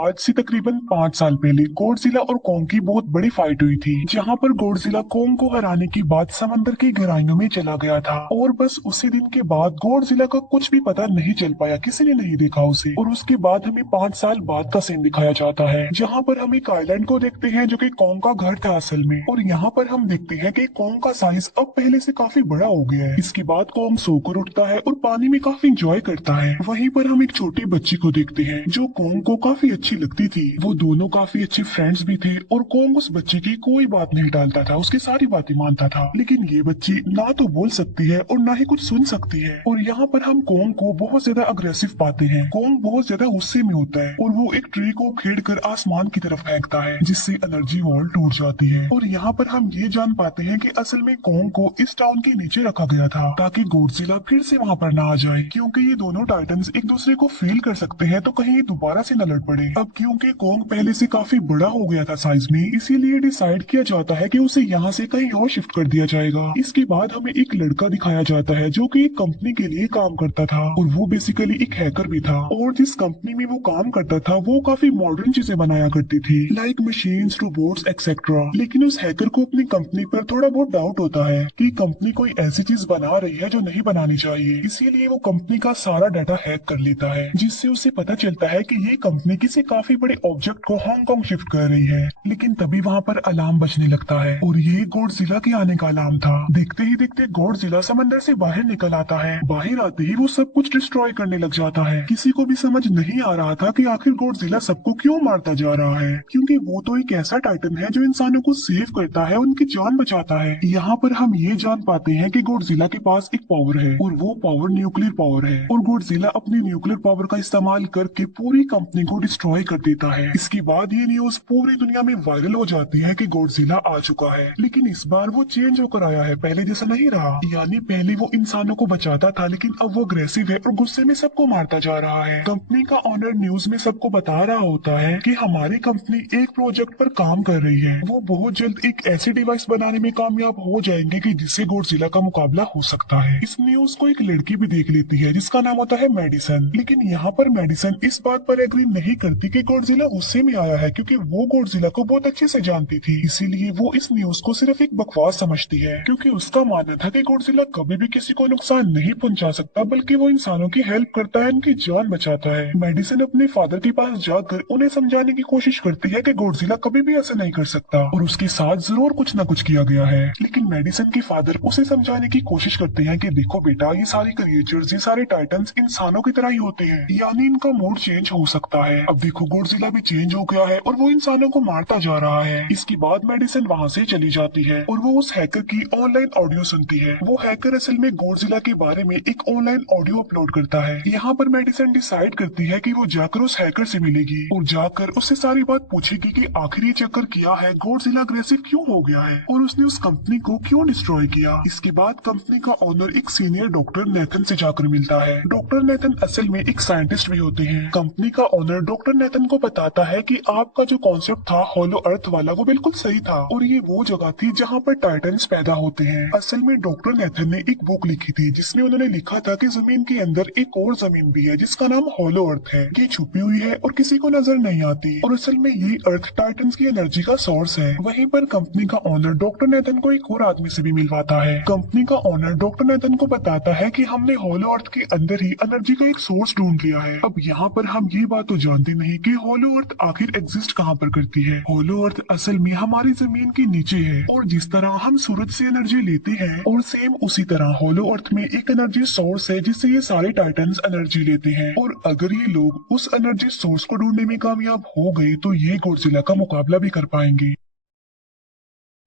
आज से तकरीबन 5 साल पहले गॉडजिला और कोंग की बहुत बड़ी फाइट हुई थी, जहां पर गॉडजिला कोंग को हराने के बाद समंदर की गहराइयों में चला गया था। और बस उसी दिन के बाद गॉडजिला का कुछ भी पता नहीं चल पाया, किसी ने नहीं देखा उसे। और उसके बाद हमें 5 साल बाद का सीन दिखाया जाता है, जहाँ पर हम एक आइलैंड को देखते हैं जो कि कोंग का घर था असल में। और यहाँ पर हम देखते हैं कि कोंग का साइज अब पहले से काफी बड़ा हो गया है। इसके बाद कोंग सोकर उठता है और पानी में काफी इंजॉय करता है। वहीं पर हम एक छोटी बच्ची को देखते हैं जो कोंग को काफी अच्छी लगती थी। वो दोनों काफी अच्छे फ्रेंड्स भी थे और कोंग उस बच्चे की कोई बात नहीं टालता था, उसकी सारी बातें मानता था। लेकिन ये बच्ची ना तो बोल सकती है और ना ही कुछ सुन सकती है। और यहाँ पर हम कोंग को बहुत ज्यादा अग्रेसिव पाते हैं। कोंग बहुत ज्यादा गुस्से में होता है और वो एक ट्री को खेड़ कर आसमान की तरफ फेंकता है, जिससे एनर्जी वॉल टूट जाती है। और यहाँ पर हम ये जान पाते हैं कि असल में कोंग को इस टाउन के नीचे रखा गया था ताकि गॉडजिला फिर से वहाँ पर ना आ जाए, क्योंकि ये दोनों टाइटन्स एक दूसरे को फील कर सकते हैं, तो कहीं ये दोबारा से न लड़ पड़े। अब क्योंकि कोंग पहले से काफी बड़ा हो गया था साइज में, इसीलिए डिसाइड किया जाता है कि उसे यहाँ से कहीं और शिफ्ट कर दिया जाएगा। इसके बाद हमें एक लड़का दिखाया जाता है जो कि एक कंपनी के लिए काम करता था और वो बेसिकली एक हैकर भी था। और जिस कंपनी में वो काम करता था वो काफी मॉडर्न चीजें बनाया करती थी, लाइक मशीन्स, रोबोट्स एक्सेट्रा। लेकिन उस हैकर को अपनी कंपनी पर थोड़ा बहुत डाउट होता है कि कंपनी कोई ऐसी चीज बना रही है जो नहीं बनानी चाहिए। इसीलिए वो कंपनी का सारा डाटा हैक कर लेता है, जिससे उसे पता चलता है कि ये कंपनी किसी काफी बड़े ऑब्जेक्ट को हांगकांग शिफ्ट कर रही है। लेकिन तभी वहाँ पर अलार्म बजने लगता है और ये गॉडजिला के आने का अलार्म था। देखते ही देखते गॉडजिला समंदर से बाहर निकल आता है। बाहर आते ही वो सब कुछ डिस्ट्रॉय करने लग जाता है। किसी को भी समझ नहीं आ रहा था कि आखिर गॉडजिला सबको क्यों मारता जा रहा है, क्योंकि वो तो एक ऐसा टाइटन है जो इंसानों को सेव करता है, उनकी जान बचाता है। यहाँ पर हम ये जान पाते हैं कि गॉडजिला के पास एक पावर है और वो पावर न्यूक्लियर पावर है। और गॉडजिला अपनी न्यूक्लियर पावर का इस्तेमाल करके पूरी कंपनी को डिस्ट्रॉय कर देता है। इसके बाद ये न्यूज पूरी दुनिया में वायरल हो जाती है कि गॉडजिला आ चुका है, लेकिन इस बार वो चेंज होकर आया है, पहले जैसा नहीं रहा। यानी पहले वो इंसानों को बचाता था, लेकिन अब वो अग्रेसिव है और गुस्से में सबको मारता जा रहा है। कंपनी का ऑनर न्यूज में सबको बता रहा होता है कि हमारी कंपनी एक प्रोजेक्ट पर काम कर रही है। वो बहुत जल्द एक ऐसी डिवाइस बनाने में कामयाब हो जाएंगे कि जिससे गॉडजिला का मुकाबला हो सकता है। इस न्यूज को एक लड़की भी देख लेती है जिसका नाम होता है मेडिसन। लेकिन यहाँ पर मेडिसन इस बात पर एग्री नहीं करती कि गॉडजिला गुस्से में आया है, क्योंकि वो गॉडजिला को बहुत अच्छे से जानती थी। इसीलिए वो इस न्यूज को सिर्फ एक बकवास समझती है, क्योंकि उसका मानना था कि गॉडजिला कभी भी किसी को नुकसान नहीं पहुंचा सकता, बल्कि वो इंसानों की हेल्प करता है, उनकी जान बचाता है। मेडिसन अपने फादर के पास जाकर उन्हें समझाने की कोशिश करती है कि गॉडजिला कभी भी ऐसा नहीं कर सकता और उसके साथ जरूर कुछ न कुछ किया गया है। लेकिन मेडिसन के फादर उसे समझाने की कोशिश करते हैं कि देखो बेटा, ये सारे क्रिएचर्स, ये सारे टाइटन्स इंसानों की तरह ही होते हैं, यानी इनका मूड चेंज हो सकता है। अब देखो गॉडजिला भी चेंज हो गया है और वो इंसानों को मारता जा रहा है। इसके बाद मेडिसन वहाँ से चली जाती है और वो उस हैकर की ऑनलाइन ऑडियो सुनती है। वो हैकर असल में गॉडजिला के बारे में एक ऑनलाइन ऑडियो अपलोड करता है। यहाँ पर मेडिसन डिसाइड करती है कि वो जाकर उस हैकर से मिलेगी और जाकर उससे सारी बात पूछेगी कि आखिर ये चक्कर क्या है, गॉडजिला अग्रेसिव क्यों हो गया है और उसने उस कंपनी को क्यों डिस्ट्रॉय किया। इसके बाद कंपनी का ओनर एक सीनियर डॉक्टर नेथन से जाकर मिलता है। डॉक्टर नेथन असल में एक साइंटिस्ट भी होते हैं। कंपनी का ओनर डॉक्टर नेथन को बताता है कि आपका जो कॉन्सेप्ट था हॉलो अर्थ वाला, वो बिल्कुल सही था और ये वो जगह थी जहाँ पर टाइटन्स पैदा होते हैं। असल में डॉक्टर नेथन ने एक बुक लिखी थी जिसमें उन्होंने लिखा था कि जमीन के अंदर एक और जमीन भी है जिसका नाम हॉलो अर्थ है। ये छुपी हुई है और किसी को नजर नहीं आती और असल में ये अर्थ टाइटन्स की एनर्जी का सोर्स है। वहीं पर कंपनी का ओनर डॉक्टर नेथन को एक और आदमी से भी मिलवाता है। कंपनी का ओनर डॉक्टर नेथन को बताता है कि हमने हॉलो अर्थ के अंदर ही एनर्जी का एक सोर्स ढूंढ लिया है। अब यहाँ पर हम ये बात तो जानते नहीं कि हॉलो अर्थ आखिर एग्जिस्ट कहाँ पर करती है। हॉलो अर्थ असल में हमारी जमीन के नीचे है और जिस तरह हम सूरज से एनर्जी लेते हैं और सेम उसी तरह हॉलो अर्थ में एक एनर्जी सोर्स है जिससे ये सारे टाइटन्स एनर्जी लेते हैं। और अगर ये लोग उस एनर्जी सोर्स को ढूंढने में कामयाब हो गए तो ये गॉडजिला का मुकाबला भी कर पाएंगे।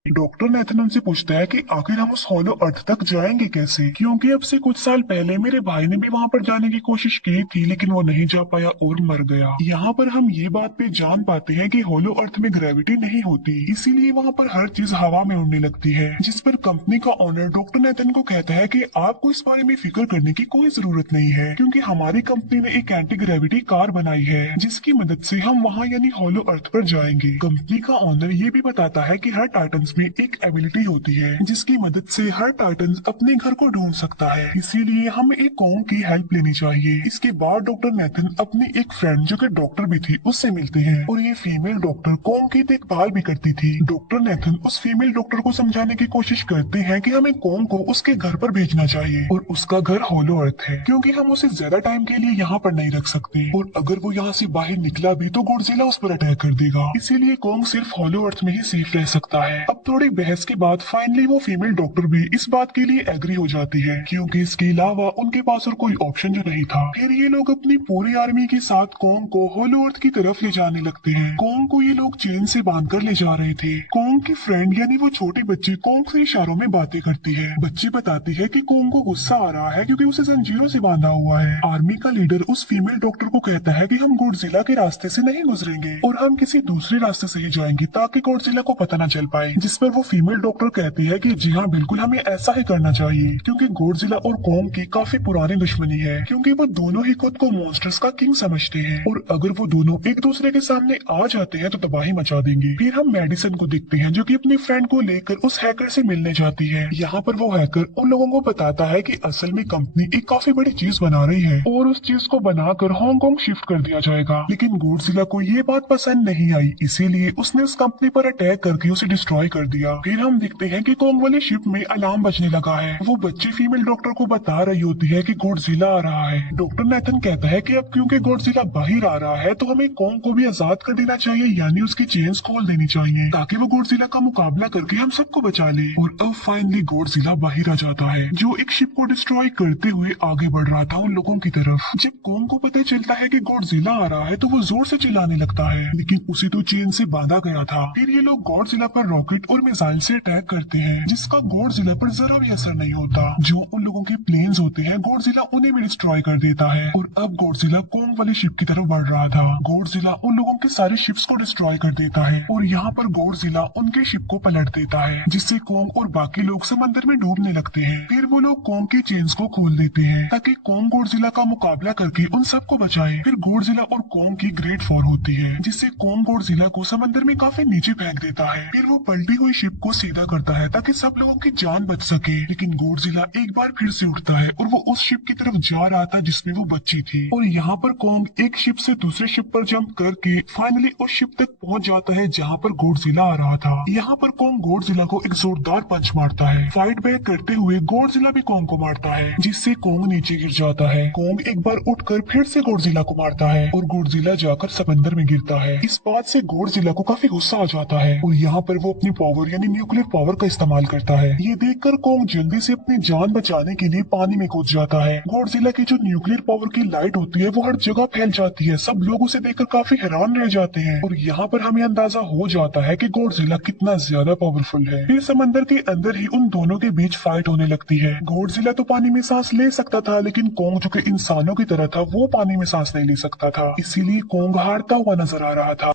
डॉक्टर नेथन उनसे पूछता है कि आखिर हम उस हॉलो अर्थ तक जाएंगे कैसे, क्योंकि अब से कुछ साल पहले मेरे भाई ने भी वहां पर जाने की कोशिश की थी, लेकिन वो नहीं जा पाया और मर गया। यहाँ पर हम ये बात पे जान पाते हैं कि हॉलो अर्थ में ग्रेविटी नहीं होती, इसीलिए वहाँ पर हर चीज हवा में उड़ने लगती है। जिस पर कंपनी का ओनर डॉक्टर नेथन को कहता है कि आपको इस बारे में फिक्र करने की कोई जरूरत नहीं है, क्योंकि हमारी कंपनी ने एक एंटी ग्रेविटी कार बनाई है जिसकी मदद से हम वहाँ यानी हॉलो अर्थ पर जाएंगे। कंपनी का ओनर ये भी बताता है कि हर टाइटन्स में में एक एबिलिटी होती है जिसकी मदद से हर टाइटन अपने घर को ढूंढ सकता है, इसीलिए हमें एक कॉन्ग की हेल्प लेनी चाहिए। इसके बाद डॉक्टर नेथन अपनी एक फ्रेंड जो कि डॉक्टर भी थी उससे मिलते हैं और ये फीमेल डॉक्टर कॉन्ग की देखभाल भी करती थी। डॉक्टर नेथन उस फीमेल डॉक्टर को समझाने की कोशिश करते हैं कि हमें कॉन्ग को उसके घर पर भेजना चाहिए और उसका घर होलो अर्थ है क्योंकि हम उसे ज्यादा टाइम के लिए यहाँ पर नहीं रख सकते और अगर वो यहाँ से बाहर निकला भी तो गॉडजिला उस पर अटैक कर देगा, इसीलिए कॉन्ग सिर्फ होलो अर्थ में ही सेफ रह सकता है। अब थोड़ी बहस के बाद फाइनली वो फीमेल डॉक्टर भी इस बात के लिए एग्री हो जाती है क्योंकि इसके अलावा उनके पास और कोई ऑप्शन जो नहीं था। फिर ये लोग अपनी पूरी आर्मी के साथ कॉन्ग को होलो अर्थ की तरफ ले जाने लगते हैं। कॉन्ग को ये लोग चेन से बांधकर ले जा रहे थे। कॉन्ग की फ्रेंड यानी वो छोटी बच्ची कॉन्ग से इशारों में बातें करती है। बच्ची बताती है कि कॉन्ग को गुस्सा आ रहा है क्योंकि उसे जंजीरों से बांधा हुआ है। आर्मी का लीडर उस फीमेल डॉक्टर को कहता है कि हम गॉडजिला के रास्ते से नहीं गुजरेंगे और हम किसी दूसरे रास्ते से ही जाएंगे ताकि गॉडजिला को पता न चल पाए, जिस पर वो फीमेल डॉक्टर कहती है कि जी हाँ बिल्कुल हमें ऐसा ही करना चाहिए क्योंकि गॉडजिला और कॉन्ग की काफी पुरानी दुश्मनी है क्योंकि वो दोनों ही खुद को मॉन्स्टर्स का किंग समझते हैं और अगर वो दोनों एक दूसरे के सामने आ जाते हैं तो तबाही मचा देंगे। फिर हम मेडिसन को देखते हैं जो कि अपनी फ्रेंड को लेकर उस हैकर से मिलने जाती है। यहाँ पर वो हैकर उन लोगों को बताता है कि असल में कंपनी एक काफी बड़ी चीज बना रही है और उस चीज को बनाकर हांगकांग शिफ्ट कर दिया जाएगा, लेकिन गॉडजिला को ये बात पसंद नहीं आई, इसीलिए उसने उस कंपनी पर अटैक करके उसे डिस्ट्रॉय कर दिया। फिर हम देखते हैं कि कॉन्ग वाली शिप में अलार्म बजने लगा है। वो बच्ची फीमेल डॉक्टर को बता रही होती है कि गॉडजिला आ रहा है। डॉक्टर नेथन कहता है कि अब क्योंकि गॉडजिला बाहर आ रहा है तो हमें कॉन्ग को भी आजाद कर देना चाहिए, यानी उसकी चेन्स खोल देनी चाहिए ताकि वो गॉडजिला का मुकाबला करके हम सबको बचा ले। और अब फाइनली गॉडजिला बाहर आ जाता है जो एक शिप को डिस्ट्रॉय करते हुए आगे बढ़ रहा था उन लोगों की तरफ। जब कॉन्ग को पता चलता है कि गॉडजिला आ रहा है तो वो जोर से चिल्लाने लगता है, लेकिन उसे तो चेन से बांधा गया था। फिर ये लोग गॉडजिला पर रॉकेट और मिसाइल से अटैक करते हैं जिसका गॉडजिला पर जरा भी असर नहीं होता। जो उन लोगों के प्लेन्स होते हैं गॉडजिला उन्हें भी डिस्ट्रॉय कर देता है और अब गॉडजिला कॉन्ग वाली शिप की तरफ बढ़ रहा था। गॉडजिला उन लोगों के सारे शिप्स को डिस्ट्रॉय कर देता है और यहाँ पर गॉडजिला उनके शिप को पलट देता है जिससे कॉन्ग और बाकी लोग समंदर में डूबने लगते हैं। फिर वो लोग कॉन्ग के चेन्स को खोल देते हैं ताकि कॉन्ग गॉडजिला का मुकाबला करके उन सबको बचाए। फिर गॉडजिला और कॉन्ग की ग्रेट फॉर होती है जिससे कॉन्ग गॉडजिला को समंदर में काफी नीचे फेंक देता है। फिर वो पलटी हुई शिप को सीधा करता है ताकि सब लोगों की जान बच सके, लेकिन गॉडजिला एक बार फिर से उठता है और वो उस शिप की तरफ जा रहा था जिसमें वो बच्ची थी। और यहाँ पर कॉन्ग एक शिप से दूसरे शिप पर जंप करके फाइनली उस शिप तक पहुँच जाता है जहाँ पर गॉडजिला आ रहा था। यहाँ पर कॉन्ग गॉडजिला को एक जोरदार पंच मारता है। फाइट बैक करते हुए गॉडजिला भी कॉन्ग को मारता है जिससे कॉन्ग नीचे गिर जाता है। कॉन्ग एक बार उठकर फिर से गॉडजिला को मारता है और गॉडजिला जाकर समंदर में गिरता है। इस बात से गॉडजिला को काफी गुस्सा आ जाता है और यहाँ पर वो अपनी पावर यानी न्यूक्लियर पावर का इस्तेमाल करता है। ये देखकर कॉन्ग जल्दी से अपनी जान बचाने के लिए पानी में कूद जाता है। गॉडजिला की जो न्यूक्लियर पावर की लाइट होती है वो हर जगह फैल जाती है। सब लोग उसे देखकर काफी हैरान रह जाते हैं और यहाँ पर हमें अंदाजा हो जाता है कि गॉडजिला कितना ज्यादा पावरफुल है। फिर समंदर के अंदर ही उन दोनों के बीच फाइट होने लगती है। गॉडजिला तो पानी में सांस ले सकता था, लेकिन कॉन्ग जो कि इंसानों की तरह था वो पानी में सांस नहीं ले सकता था, इसीलिए कॉन्ग हारता हुआ नजर आ रहा था।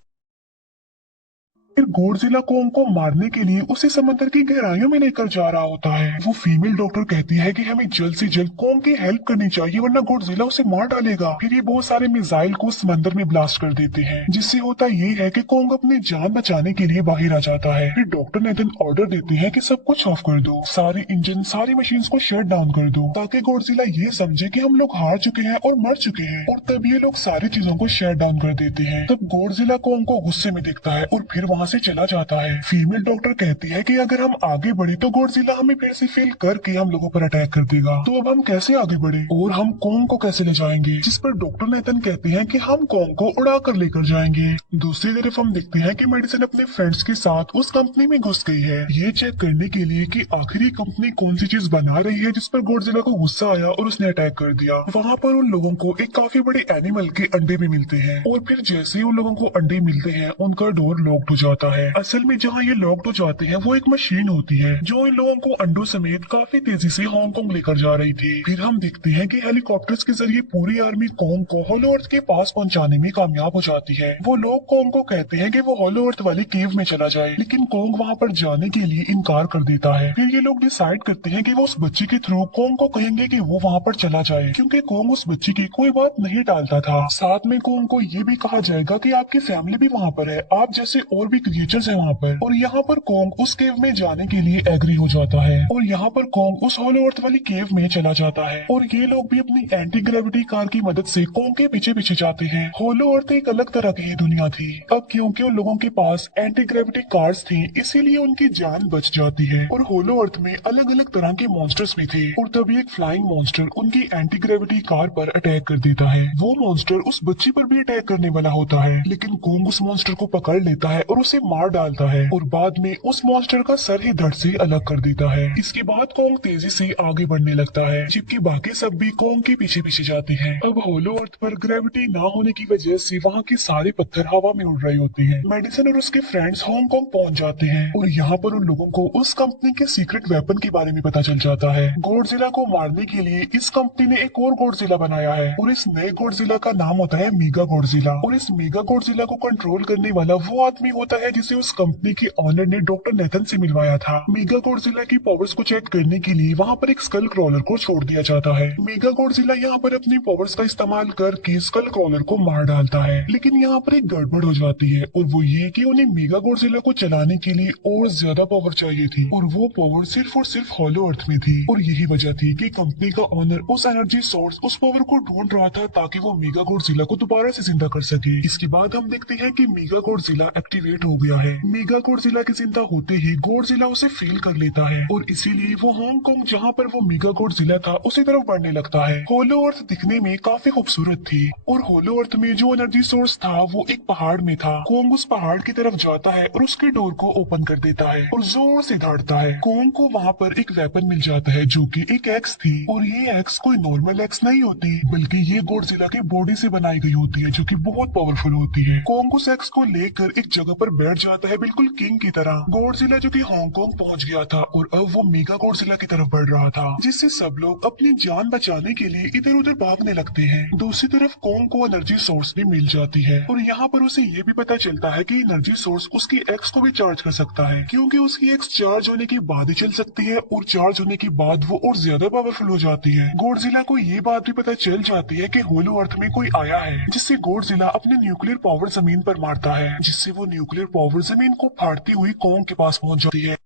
फिर गॉडजिला कॉन्ग को मारने के लिए उसे समंदर की गहराइयों में लेकर जा रहा होता है। वो फीमेल डॉक्टर कहती है कि हमें जल्द से जल्द कॉन्ग की हेल्प करनी चाहिए वरना गॉडजिला उसे मार डालेगा। फिर ये बहुत सारे मिसाइल को समंदर में ब्लास्ट कर देते हैं जिससे होता ये है कि कॉन्ग अपनी जान बचाने के लिए बाहर आ जाता है। फिर डॉक्टर नेथन ऑर्डर देते हैं कि सब कुछ ऑफ कर दो, सारे इंजन सारी मशीन को शट डाउन कर दो ताकि गॉडजिला ये समझे कि हम लोग हार चुके हैं और मर चुके हैं। और तब ये लोग सारी चीजों को शट डाउन कर देते हैं। तब गॉडजिला कॉन्ग को गुस्से में देखता है और फिर वहाँ से चला जाता है। फीमेल डॉक्टर कहती है कि अगर हम आगे बढ़े तो गॉडजिला हमें फिर से फेल करके हम लोगों पर अटैक कर देगा, तो अब हम कैसे आगे बढ़े और हम कॉन्ग को कैसे ले जाएंगे। जिस पर डॉक्टर नेथन कहते हैं कि हम कॉन्ग को उड़ा कर लेकर जाएंगे। दूसरी तरफ हम देखते हैं कि मेडिसन अपने फ्रेंड्स के साथ उस कंपनी में घुस गई है ये चेक करने के लिए कि आखिरी कंपनी कौन सी चीज बना रही है, जिस पर गॉडजिला को गुस्सा आया और उसने अटैक कर दिया। वहाँ पर उन लोगों को एक काफी बड़े एनिमल के अंडे भी मिलते हैं और फिर जैसे ही उन लोगों को अंडे मिलते हैं उनका डोर लॉक्ड हो जाता है। असल में जहाँ ये लॉक्ड हो जाते हैं वो एक मशीन होती है जो इन लोगों को अंडों समेत काफी तेजी से हांगकांग लेकर जा रही थी। फिर हम देखते हैं कि हेलीकॉप्टर्स के जरिए पूरी आर्मी कॉन्ग को होलो अर्थ के पास पहुंचाने में कामयाब हो जाती है। वो लोग कॉन्ग को कहते हैं कि वो होलो अर्थ वाली केव में चला जाए, लेकिन कॉन्ग वहाँ पर जाने के लिए इनकार कर देता है। फिर ये लोग डिसाइड करते हैं कि वो उस बच्ची के थ्रू कॉन्ग को कहेंगे कि वो वहाँ पर चला जाए, क्योंकि कॉन्ग उस बच्ची की कोई बात नहीं टालता था। साथ में कॉन्ग को ये भी कहा जाएगा कि आपकी फैमिली भी वहाँ पर है, आप जैसे और भी भी क्रिएचर्स है वहाँ पर। और यहाँ पर कोंग उस केव में जाने के लिए एग्री हो जाता है और यहाँ पर कोंग उस होलो अर्थ वाली केव में चला जाता है और ये लोग भी अपनी एंटी ग्रेविटी कार की मदद से कोंग के पीछे पीछे जाते हैं। होलो अर्थ एक अलग तरह की दुनिया थी। अब क्योंकि उन लोगों के पास एंटी ग्रेविटी कार्स थी इसीलिए उनकी जान बच जाती है। और होलो अर्थ में अलग अलग तरह के मॉन्स्टर्स भी थे और तभी एक फ्लाइंग मॉन्स्टर उनकी एंटी ग्रेविटी कार पर अटैक कर देता है। वो मॉन्स्टर उस बच्ची पर भी अटैक करने वाला होता है लेकिन कोंग उस मॉन्स्टर को पकड़ लेता है और उसे मार डालता है और बाद में उस मॉन्स्टर का सर ही धड़ से अलग कर देता है। इसके बाद कोंग तेजी से आगे बढ़ने लगता है जबकि बाकी सब भी कोंग के पीछे पीछे जाते हैं। अब होलो अर्थ पर ग्रेविटी ना होने की वजह से वहाँ के सारे पत्थर हवा में उड़ रहे होते हैं। मेडिसन और उसके फ्रेंड्स हांगकांग पहुंच जाते हैं और यहाँ पर उन लोगों को उस कंपनी के सीक्रेट वेपन के बारे में पता चल जाता है। गॉडजिला को मारने के लिए इस कंपनी ने एक और गॉडजिला बनाया है और इस नए गॉडजिला का नाम होता है मेगा गॉडजिला। और इस मेगा गॉडजिला को कंट्रोल करने वाला वो आदमी होता है जिसे उस कंपनी के ऑनर ने डॉक्टर नेथन से मिलवाया था। मेगा गॉडजिला की पावर्स को चेक करने के लिए वहाँ पर एक स्कल क्रॉलर को छोड़ दिया जाता है। मेगा गॉडजिला यहाँ पर अपनी पावर्स का इस्तेमाल करके स्कल क्रॉलर को मार डालता है लेकिन यहाँ पर एक गड़बड़ हो जाती है और वो ये कि उन्हें मेगा गॉडजिला को चलाने के लिए और ज्यादा पावर चाहिए थी और वो पावर सिर्फ और सिर्फ होलो अर्थ में थी। और यही वजह थी कि कंपनी का ऑनर उस एनर्जी सोर्स उस पावर को ढूंढ रहा था ताकि वो मेगा गॉडजिला को दोबारा से जिंदा कर सके। इसके बाद हम देखते हैं कि मेगा गॉडजिला एक्टिवेट हो गया है। मेगा गॉडजिला के जिंदा होते ही गॉडजिला उसे फील कर लेता है और इसीलिए वो हांगकांग जहाँ पर वो मेगा गॉडजिला था उसी तरफ बढ़ने लगता है। होलो अर्थ दिखने में काफी खूबसूरत थी और होलो अर्थ में जो एनर्जी सोर्स था वो एक पहाड़ में था। कोंग उस पहाड़ की तरफ जाता है और उसके डोर को ओपन कर देता है और जोर से दौड़ता है। कोंग को वहाँ पर एक वेपन मिल जाता है जो कि एक एक्स थी और ये एक्स कोई नॉर्मल एक्स नहीं होती बल्कि ये गॉडजिला की बॉडी से बनाई गई होती है जो कि बहुत पावरफुल होती है। कोंग उस एक्स को लेकर एक जगह पर बैठ जाता है बिल्कुल किंग की तरह। गॉडजिला जो कि हांगकांग पहुंच गया था और अब वो मेगा गॉडजिला की तरफ बढ़ रहा था जिससे सब लोग अपनी जान बचाने के लिए इधर उधर भागने लगते हैं। दूसरी तरफ कोंग को एनर्जी सोर्स भी मिल जाती है और यहाँ पर उसे ये भी पता चलता है कि एनर्जी सोर्स उसकी एक्स को भी चार्ज कर सकता है क्योंकि उसकी एक्स चार्ज होने के बाद ही चल सकती है और चार्ज होने के बाद वो और ज्यादा पावरफुल हो जाती है। गॉडजिला को ये बात भी पता चल जाती है कि होलो अर्थ में कोई आया है जिससे गॉडजिला अपने न्यूक्लियर पावर जमीन पर मारता है जिससे वो न्यूक्लियर पावर जमीन को फाड़ती हुई कोंग के पास पहुंच जाती है।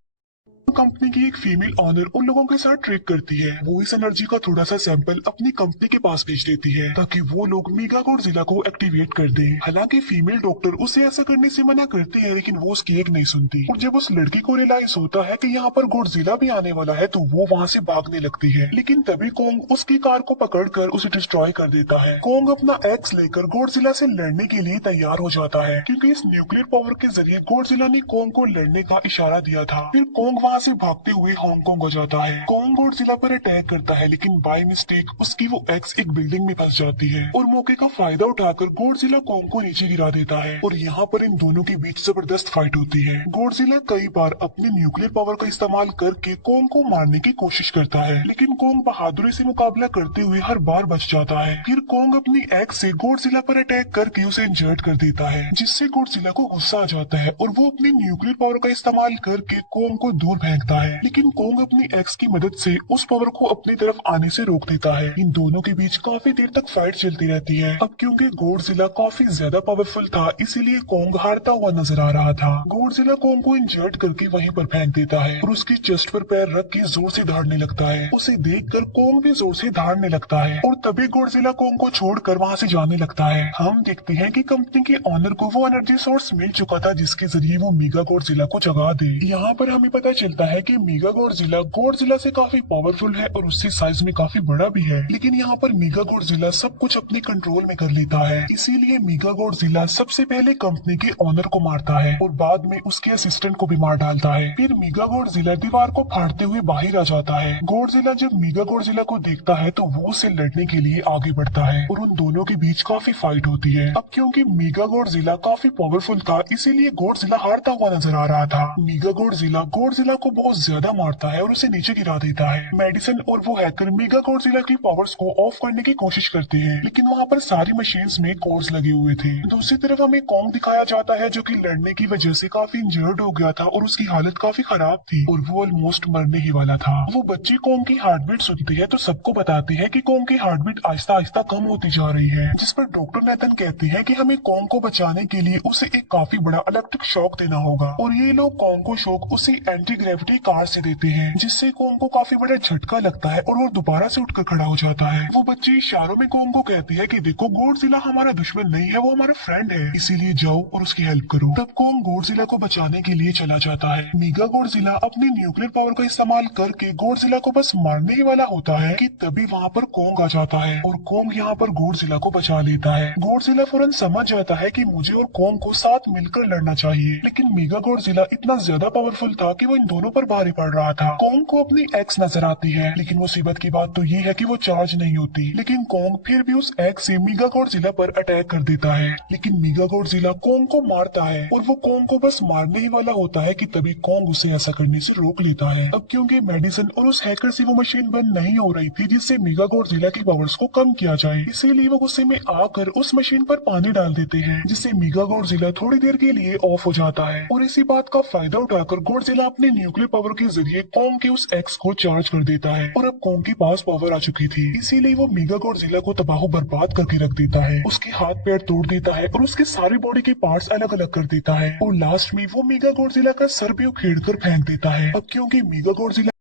कंपनी की एक फीमेल ऑनर उन लोगों के साथ ट्रेक करती है। वो इस एनर्जी का थोड़ा सा सैंपल अपनी कंपनी के पास भेज देती है ताकि वो लोग मेगा गॉडजिला को एक्टिवेट कर दें। हालांकि फीमेल डॉक्टर उसे ऐसा करने से मना करती है लेकिन वो उसकी एक नहीं सुनती और जब उस लड़की को रियलाइज होता है कि यहाँ पर गॉडजिला भी आने वाला है तो वो वहाँ से भागने लगती है लेकिन तभी कोंग उसकी कार को पकड़कर उसे डिस्ट्रॉय कर देता है। कोंग अपना एक्स लेकर गॉडजिला से लड़ने के लिए तैयार हो जाता है क्योंकि इस न्यूक्लियर पावर के जरिए गॉडजिला ने कोंग को लड़ने का इशारा दिया था। फिर कोंग वहाँ से भागते हुए हांगकांग हो जाता है। कोंग गॉडजिला पर अटैक करता है लेकिन बाय मिस्टेक उसकी वो एक्स एक बिल्डिंग में फंस जाती है और मौके का फायदा उठाकर गॉडजिला कोंग को नीचे गिरा देता है और यहाँ पर इन दोनों के बीच जबरदस्त फाइट होती है। गॉडजिला कई बार अपने न्यूक्लियर पावर का इस्तेमाल करके कोंग को मारने की कोशिश करता है लेकिन कोंग बहादुरी से मुकाबला करते हुए हर बार बच जाता है। फिर कोंग अपनी एक्स से गॉडजिला पर अटैक करके उसे इंजर्ड कर देता है जिससे गॉडजिला को गुस्सा आ जाता है और वो अपनी न्यूक्लियर पावर का इस्तेमाल करके कोंग को दूर फेंकता है लेकिन कोंग अपनी एक्स की मदद से उस पावर को अपनी तरफ आने से रोक देता है। इन दोनों के बीच काफी देर तक फाइट चलती रहती है। अब क्योंकि गॉडजिला काफी ज्यादा पावरफुल था इसीलिए कोंग हारता हुआ नजर आ रहा था। गॉडजिला कोंग को इंजर्ड करके वहीं पर फेंक देता है और उसकी चेस्ट पर पैर रख के जोर से दहाड़ने लगता है। उसे देखकर कोंग भी जोर से दहाड़ने लगता है और तभी गॉडजिला कोंग को छोड़कर वहाँ से जाने लगता है। हम देखते हैं कि कंपनी के ऑनर को वो एनर्जी सोर्स मिल चुका था जिसके जरिए वो मेगा गॉडजिला को जगा दे। यहाँ पर हमें पता चलता है कि मेगा गॉडजिला से काफी पावरफुल है और उससे साइज में काफी बड़ा भी है लेकिन यहाँ पर मेगा गॉडजिला सब कुछ अपने कंट्रोल में कर लेता है। इसीलिए मेगा गॉडजिला सबसे पहले कंपनी के ऑनर को मारता है और बाद में उसके असिस्टेंट को भी मार डालता है। फिर मेगा गॉडजिला दीवार को फाड़ते हुए बाहर आ जाता है। गॉडजिला जब मेगा गॉडजिला को देखता है तो वो उसे लड़ने के लिए आगे बढ़ता है और उन दोनों के बीच काफी फाइट होती है। अब क्योंकि मेगा गॉडजिला काफी पावरफुल था इसीलिए गॉडजिला हारता हुआ नजर आ रहा था। मेगा गॉडजिला को बहुत ज्यादा मारता है और उसे नीचे गिरा देता है। मेडिसन और वो हैकर मेगा गॉडजिला की पावर्स को ऑफ करने की कोशिश करते हैं, लेकिन वहाँ पर सारी मशीन्स में कोर्स लगे हुए थे। दूसरी तरफ हमें कॉन्ग दिखाया जाता है जो कि लड़ने की वजह से काफी इंजर्ड हो गया था और उसकी हालत काफी खराब थी और वो ऑलमोस्ट मरने ही वाला था। वो बच्चे कॉन्ग की हार्ट बीट सुनती है तो सबको बताते हैं कि कॉन्ग की हार्ट बीट आहिस्ता आहिस्ता कम होती जा रही है, जिस पर डॉक्टर नेथन कहते हैं कि हमें कॉन्ग को बचाने के लिए उसे एक काफी बड़ा इलेक्ट्रिक शॉक देना होगा। और ये लोग कॉन्ग को शॉक उसी एंटी ग्रेविटी कार से देते हैं, जिससे कॉन्ग को काफी बड़ा झटका लगता है और वो दोबारा से उठकर खड़ा हो जाता है। वो बच्चे इशारों में कॉन्ग को कहते हैं कि देखो गॉडजिला हमारा दुश्मन नहीं है, वो हमारा फ्रेंड है, इसीलिए जाओ और उसकी हेल्प करो। तब कॉन्ग गॉडजिला को बचाने के लिए चला जाता है। मेगा गॉडजिला अपनी न्यूक्लियर पावर का इस्तेमाल करके गॉडजिला को बस मारने ही वाला होता है कि तभी वहाँ पर कॉन्ग आ जाता है और कॉन्ग यहाँ पर गॉडजिला को बचा लेता है। गॉडजिला फौरन समझ जाता है कि मुझे और कॉन्ग को साथ मिलकर लड़ना चाहिए, लेकिन मेगा गॉडजिला इतना ज्यादा पावरफुल था कि वो इन दोनों पर भारी पड़ रहा था। कॉन्ग को अपनी एक्स नजर आती है, लेकिन मुसीबत की बात तो ये है कि वो चार्ज नहीं होती, लेकिन कॉन्ग फिर भी उस एक्स से मेगा गॉडजिला पर अटैक कर देता है। लेकिन मेगा गॉडजिला कॉन्ग को मारता है और वो कॉन्ग को बस मारने ही वाला होता है कि तभी कॉन्ग उसे ऐसा करने से रोक लेता है। अब क्योंकि मेडिसन और उस हैकर से वो मशीन बंद नहीं हो रही थी जिससे मेगा गॉडजिला की पावर्स को कम किया जाए, इसीलिए वो गुस्से में आकर उस मशीन पर पानी डाल देते हैं, जिससे मेगा गॉडजिला थोड़ी देर के लिए ऑफ हो जाता है। और इसी बात का फायदा उठाकर गॉडजिला अपने न्यूक्लियर पावर के जरिए कॉन्ग के उस एक्स को चार्ज कर देता है और अब कॉन्ग के पास पावर आ चुकी थी, इसीलिए वो मेगा गॉडजिला को तबाह बर्बाद करके रख देता है, उसके हाथ पैर तोड़ देता है और उसके सारे बॉडी के पार्ट्स अलग अलग कर देता है और लास्ट में वो मेगा गॉडजिला का सर भी उखेड़ कर फेंक देता है। अब क्योंकि मेगा गॉडजिला